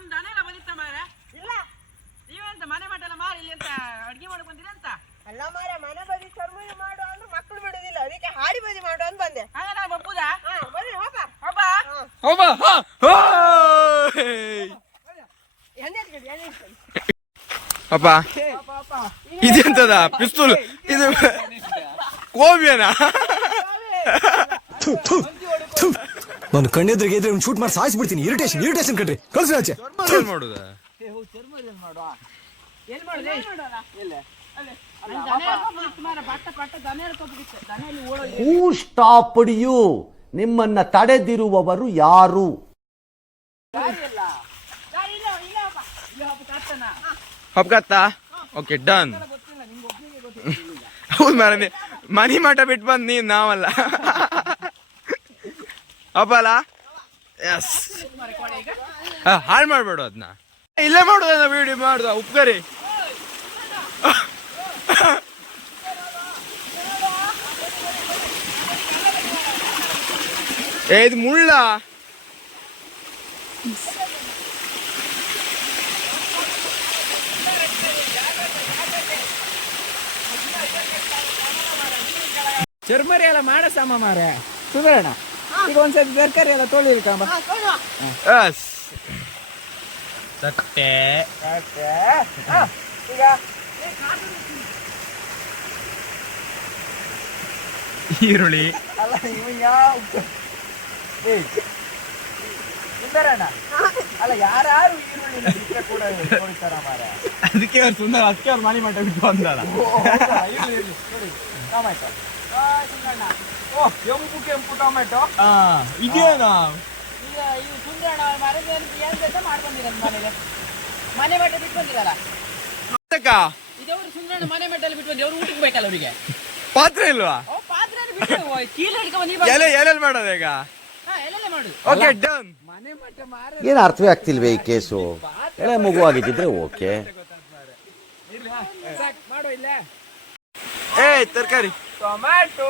ನಮ್ ದನ ಎಲ್ಲ ಬಂದಿತ್ತ ಮಾರ ಇಲ್ಲ ನೀವೆಂತ ಮನೆ ಮಠ ಎಲ್ಲ ಮಾರಿ ಇಲ್ಲಿ ಅಂತ ಅಡ್ಗೆ ಮಾಡಕ್ ಬಂದಿರ ಅಂತ ಅಲ್ಲ ಮಾರ ಮನೆ ಬದಿ ಚರ್ಮುರಿ ಮಾಡು ಅಂದ್ರೆ ಮಕ್ಕಳು ಬಿಡುದಿಲ್ಲ ಅದಕ್ಕೆ ಹಾಡಿ ಬದಿ ಮಾಡು ಅಂತ ಬಂದೆ ಹಾಗ ನಾವು ಒಪ್ಪುದಾ ಬರ್ರಿ ಹೋಪ ಹೋಪ ಅಪ್ಪ ಇದೆಂತದ ಪಿಸ್ತೂಲ್ ಇದು ಕೋಬಿಯನಾ ನಾನು ಕಣ್ಣೆದ್ರಿಗೆ ಇದ್ರೆ ಶೂಟ್ ಮಾಡಿ ಸಾಯಿಸ್ಬಿಡ್ತೀನಿ ಇರಿಟೇಷನ್ ಕಣ್ರಿ ಕಳ್ಸಿ ಆಚೆ ಮಾಡುದ ಹೂ ಸ್ಟಾಪ್ಡ್ ಯು ನಿಮ್ಮನ್ನ ತಡೆದಿರುವವರು ಯಾರು? ಹಬ್ಗತ್ತ ಓಕೆ ಡನ್. ಹೌದು ಮಾರ ಮನಿ ಮಠ ಬಿಟ್ಟು ಬಂದ್ ನೀನ್ ನಾವಲ್ಲ ಹಬ್ಬಲ್ಲ. ಎಸ್ ಹಾಳು ಮಾಡ್ಬೇಡು ಅದನ್ನ ಇಲ್ಲೇ ಮಾಡುದ ವಿಡಿಯೋ ಮಾಡುದ ಉಪ್ಕರಿ. ಇದು ಮುಳ್ಳ ಚರ್ಮರಿ ಎಲ್ಲ ಮಾಡ ಸಾಮ ಮಾರ ಸುಂದರಣ್ಣ ಈಗ ಒಂದ್ಸತಿ ತರಕಾರಿ ಎಲ್ಲ ತೊಳಿರ್ಕಂಬ ತಟ್ಟೆ ಈಗ ಈರುಳ್ಳಿ ಅಲ್ಲ ಇವ ಯಾವ ಸುಂದರಣ್ಣ ಅಲ್ಲ ಯಾರು ಈರುಳ್ಳಿ ಕೂಡ ತೊಳಿತಾರ ಮಾರ ಅದಕ್ಕೆ ಅವ್ರು ಸುಂದರ ಅದಕ್ಕೆ ಅವ್ರು ಮನೆ ಮಠ ಬಿಟ್ಟು ಬಂದಲ್ಲ. ಟೊಮೆಟೊ ಓ ಕೆಂಪು ಟೊಮೆಟೊ ಇದೇನಾ ಈಗ ಇವು ಸುಂದರಣ್ಣ ಮರದ ಏನ್ ಕೆಲಸ ಮಾಡಿ ಬಂದಿರ ಮನೆಗೆ ಮನೆ ಮಠ ಬಿಟ್ಟು ಬಂದಿರಲ್ಲ ಇದವರು ಸುಂದರಣ್ಣ ಮನೆ ಮಠಲ್ಲಿ ಬಿಟ್ಟು ಬಂದಿ ಅವ್ರು ಊಟಕ್ಕೆ ಬೇಕಲ್ಲ ಅವರಿಗೆ ಪಾತ್ರೆ ಇಲ್ವಾ? ಪಾತ್ರೆ ಬಿಟ್ಟು ಚೀಲ ಹಿಡ್ಕೊಂಡು ಎಲೆಲ್ ಮಾಡೋದು ಈಗ ಎಲ್ಲೆಲ್ಲ ಮಾಡುದು ಓಕೆ ಡನ್. ಮನೆ ಮಠ ಮಾರ ಏನು ಅರ್ಥವೇ ಆಗ್ತಿಲ್ವೇ ಈ ಕೇಸು? ಎಳೆ ಮಗು ಆಗಿದ್ದಿದ್ರೆ ಓಕೆ. ಮಾಡೋ ಇಲ್ಲ ತರಕಾರಿ ಟೊಮ್ಯಾಟೊ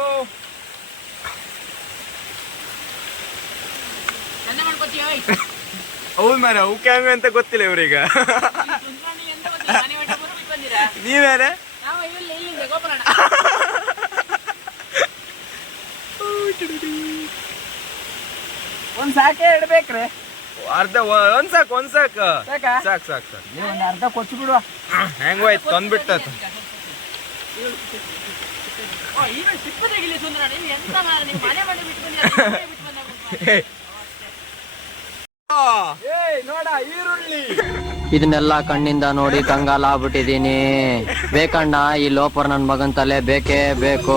ಚಂದ ಮಾಡ್ಕೊತೀಯ ಹೌದು ಮಾರ ಅವಕ್ಕೆ ಹಂಗ ಅಂತ ಗೊತ್ತಿಲ್ಲ ಇವ್ರೀಗ. ಮನೆ ಮಠ ಬಿಟ್ಟು ಬಂದಿರಾ ನೀವ್ಯಾರೆ? ನಾವು ಇಲ್ಲಿಂದ ಗೋಪಾಲಣ್ಣ ಒಂದ್ ಸಾಕೆ ಇಡ್ಬೇಕ್ರಿ ಅರ್ಧ ಒಂದ್ ಸಾಕು ಸಾಕು ಸಾಕು ನೀವು ಒಂದು ಅರ್ಧ ಕೊಚ್ಚಿ ಬಿಡುವ ಹೆಂಗೋಯ್ತು ತಂದ್ಬಿಡ್ತ ಈಗ ಸಿಪ್ಪದಾಗಿಲ್ಲ ಸುಂದರ ನೀವು ಎಂತ ನೀವು ಮನೆ ಮಾಡಿ ಬಿಟ್ಟು ಬಂದಿರ ನೋಡ ಈರುಳ್ಳಿ ಇದನ್ನೆಲ್ಲ ಕಣ್ಣಿಂದ ನೋಡಿ ಕಂಗಾಲ ಆಗ್ಬಿಟ್ಟಿದೀನಿ. ಬೇಕಣ್ಣ ಈ ಲೋಪರ್ ನನ್ ಮಗನ್ ತಲೆ ಬೇಕೇ ಬೇಕು.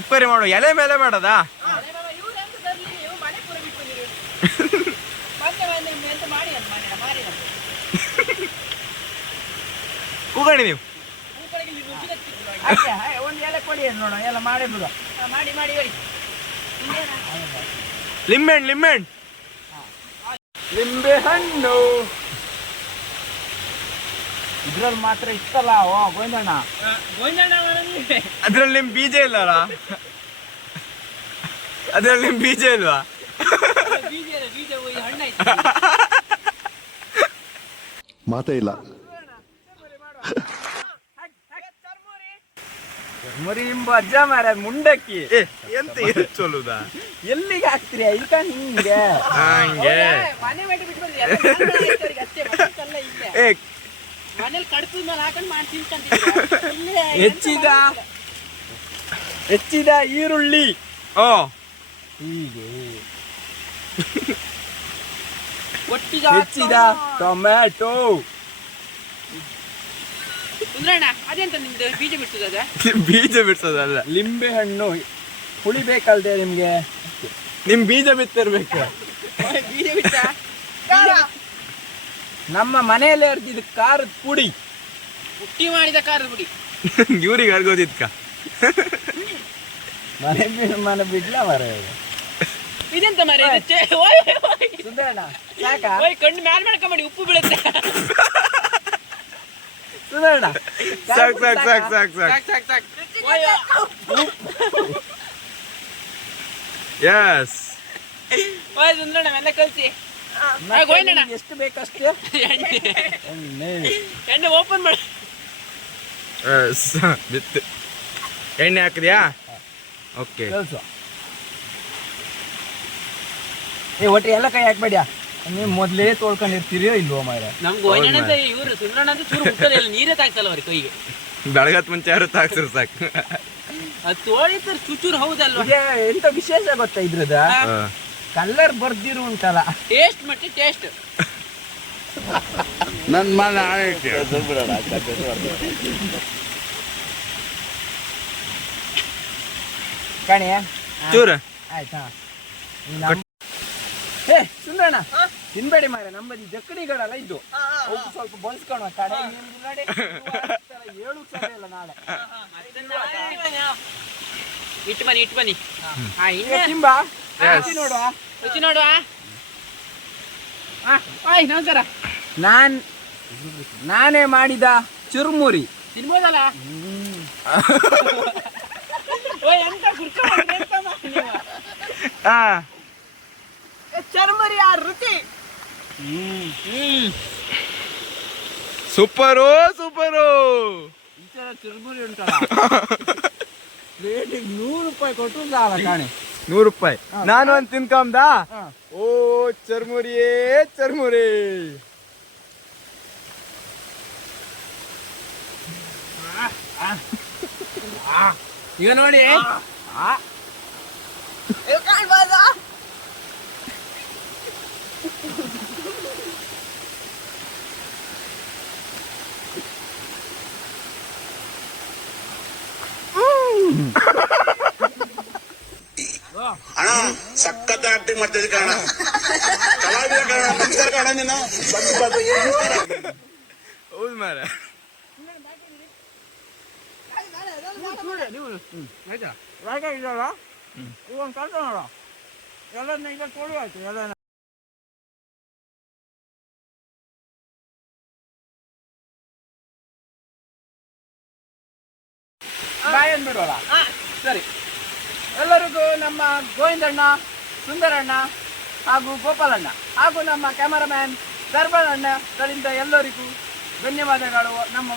ಉಪ್ಪರಿ ಮಾಡು ಎಲೆ ಮೇಲೆ ಮಾಡೋದ ಕೂಗಣಿ ನೀವು ಒಂದು ಎಲೆ ಕೊಡಿ ನೋಡ ಎಲ್ಲ ಮಾಡಿ ಬಿಡು ಮಾಡಿ ಹೇಳಿ ಲಿಂಬೆಹಣ್ಣು ಲಿಂಬೆ ಹಣ್ಣು ಇದ್ರಲ್ಲಿ ಮಾತ್ರ ಇಷ್ಟಲ್ಲ ಓ ಗೋವಿಂದಣ್ಣ ಅದ್ರಲ್ಲಿ ನಿಮ್ ಬೀಜ ಇಲ್ಲಲ್ಲ? ಅದ್ರಲ್ಲಿ ನಿಮ್ ಬೀಜ ಇಲ್ವಾ? ಮಾತೇ ಇಲ್ಲ. ಮರಿ ಅಜ್ಜ ಮಾರ ಮುಂಡಕ್ಕಿ ಎಂತ ಚಲುದ ಎಲ್ಲಿಗೆ ಹಾಕ್ತೀರಿ ಇಲ್ಕ ಹಿಂಗೆ ಹಂಗೆ ಮನೆ ಮಾಡಿ ಬಿಟ್ಟು ಬಂದ್ರಿ ಅಷ್ಟೇ ಮನೇಲಿ ಕಡ್ಪದ ಮೇಲೆ ಹಾಕೊಂಡು ಮಾಡಿ ತಿನ್ಕೊಂತೀವಿ. ಹೆಚ್ಚಿದ ಈರುಳ್ಳಿ ಹೀಗೆ ಹೆಚ್ಚಿದ ಟೊಮ್ಯಾಟೊ ಸುಂದ್ರಣ್ಣ ಅದೆಂತ ನಿಮ್ದು ಬೀಜ ಬಿಡ್ತದ ಬೀಜ ಬಿಡ್ಸೋದಲ್ಲ ಲಿಂಬೆ ಹಣ್ಣು ಹುಳಿ ಬೇಕಲ್ದೆ ನಿಮ್ಗೆ ನಿಮ್ ಬೀಜ ಬಿತ್ತಿರ್ಬೇಕು. ಬೀಜ ಬಿಟ್ಟ ನಮ್ಮ ಮನೆಯಲ್ಲೇ ಇರ್ತಿದ್ ಖಾರದ ಪುಡಿ ಪುಟ್ಟಿ ಮಾಡಿದ ಖಾರದ ಪುಡಿ ಇವ್ರಿಗೆ ಅರ್ಗೋದಿದ್ಕ ಮನೆ ಬಿಡ್ಲ ಮರ ಇದೆಂತ ಮರ ಸುಂದರಣ್ಣ ಸಾಕ ಕಣ್ಣು ಮ್ಯಾಲ್ ಮಾಡ್ಕೊಂಬೇಡಿ ಉಪ್ಪು ಬೀಳುತ್ತೆ ಸುಂದರಣ್ಣ ಸಾಕು ಎಸ್ ಓಯ್ ಸುಂದರಣ್ಣ ಎಲ್ಲ ಕಲ್ಸಿ ಗೋವಿಂದಣ್ಣ ಎಷ್ಟು ಬೇಕಷ್ಟು ಎಣ್ಣೆ ಓಪನ್ ಮಾಡಿ ಎಸ್ ಬಿತ್ತು ಎಣ್ಣೆ ಹಾಕಿದ್ಯಾ ಓಕೆ ಒಟ್ಟು ಎಲ್ಲ ಕೈ ಹಾಕ್ಬೇಡ್ಯಾ ನೀವು ಮೊದ್ಲೇ ತೊಳ್ಕೊಂಡಿರ್ತೀರಿಯೋ ಇಲ್ವೋ ಮಾರ ನಮ್ ಗೋವಿಂದಣ್ಣ ಅಂತ ಇವ್ರು ಸುಂದರಣ್ಣ ಅಂತ ಚೂರು ಮುಟ್ಟದೇ ಇಲ್ಲ, ನೀರೇ ತಾಕ್ಸಲ್ಲ ಅವ್ರಿಗೆ ಕೈಗೆ. ಬೆಳಗತ್ ಮುಂಚೆ ಯಾರು ತಾಕ್ಸಿರ್ ಸಾಕು. ಅದು ತೋಳಿದ್ರೆ ಚುಚೂರು ಹೌದಲ್ವಾ? ಎಂತ ವಿಶೇಷ ಗೊತ್ತಾ ಇದ್ರದ ಕಲರ್ ಬರ್ದಿರು ಉಂಟಲ್ಲ, ಟೇಸ್ಟ್ ಮಟ್ಟಿ ಟೇಸ್ಟ್. ನನ್ನ ಮನ ಕಣೆ ಚೂರು ಆಯ್ತಾ? ಏ ಸುಂದರಣ್ಣ ತಿನ್ಬೇಡಿ ಮಾರ, ನಮ್ಮದಿ ಜಕ್ಕಣಿಗಳಲ್ಲ ಇದು, ಅವು ಸ್ವಲ್ಪ ಬಳಸ್ಕೊಳ ಕಡೆ ಹೇಳು ಸರಿ ಇಲ್ಲ ನಾಳೆ ಇಟ್ಟು ಬನ್ನಿ ತಿಂಬ ನೋಡುವ ರುಚಿ ನೋಡುವ. ಆಯ್ ನಮಸ್ಕಾರ. ನಾನೇ ಮಾಡಿದ ಚುರುಮುರಿ ತಿನ್ಬೋದಲ್ಲ? ಓಯ್ ಎಂತ ಗುರ್ಕ ಮಾಡಿದ್ರೆ ಎಂತ ಮಾಡಿ ನೀವು? ಚುರುಮುರಿ ಆ ರುಚಿ ಸೂಪರು ಸೂಪರು. ಈ ತರ ಚುರುಮುರಿ ಉಂಟಲ್ಲ ಪ್ಲೇಟಿಗೆ 100 ರೂಪಾಯಿ ಕೊಟ್ಟು ಸಾಲ ಕಾಣೆ. 100 ರೂಪಾಯಿ ನಾನು ಒಂದು ತಿನ್ಕೊಂಬ. ಓ ಚರ್ಮುರಿಯೇ ಚರ್ಮುರಿ. ಈಗ ನೋಡಿ ಅಣ್ಣ ಸಖತ್ ಆಕ್ಟಿಂಗ್ ಮಾಡ್ತಿದ್ದೆ ಕಣ, ಕಲಾವಿದ ಕಣ. ನಮಸ್ಕಾರ ಕಣ, ನೀನು ಹೌದು ಮಾರ. ಇವೊಂದು ಕೆಲಸ ನೋಡ, ಎಲ್ಲ ಈಗ ತೊಳು ಆಯ್ತು ಎಲ್ಲ ಬಾಯನ್ ಬಿಡೋಲ್ಲ. ಸರಿ, ಎಲ್ಲರಿಗೂ ನಮ್ಮ ಗೋವಿಂದಣ್ಣ, ಸುಂದರಣ್ಣ ಹಾಗೂ ಗೋಪಾಲಣ್ಣ ಹಾಗೂ ನಮ್ಮ ಕ್ಯಾಮರಾಮ್ಯಾನ್ ಸರ್ಬಣ್ಣಗಳಿಂದ ಎಲ್ಲರಿಗೂ ಧನ್ಯವಾದಗಳು. ನಮ್ಮ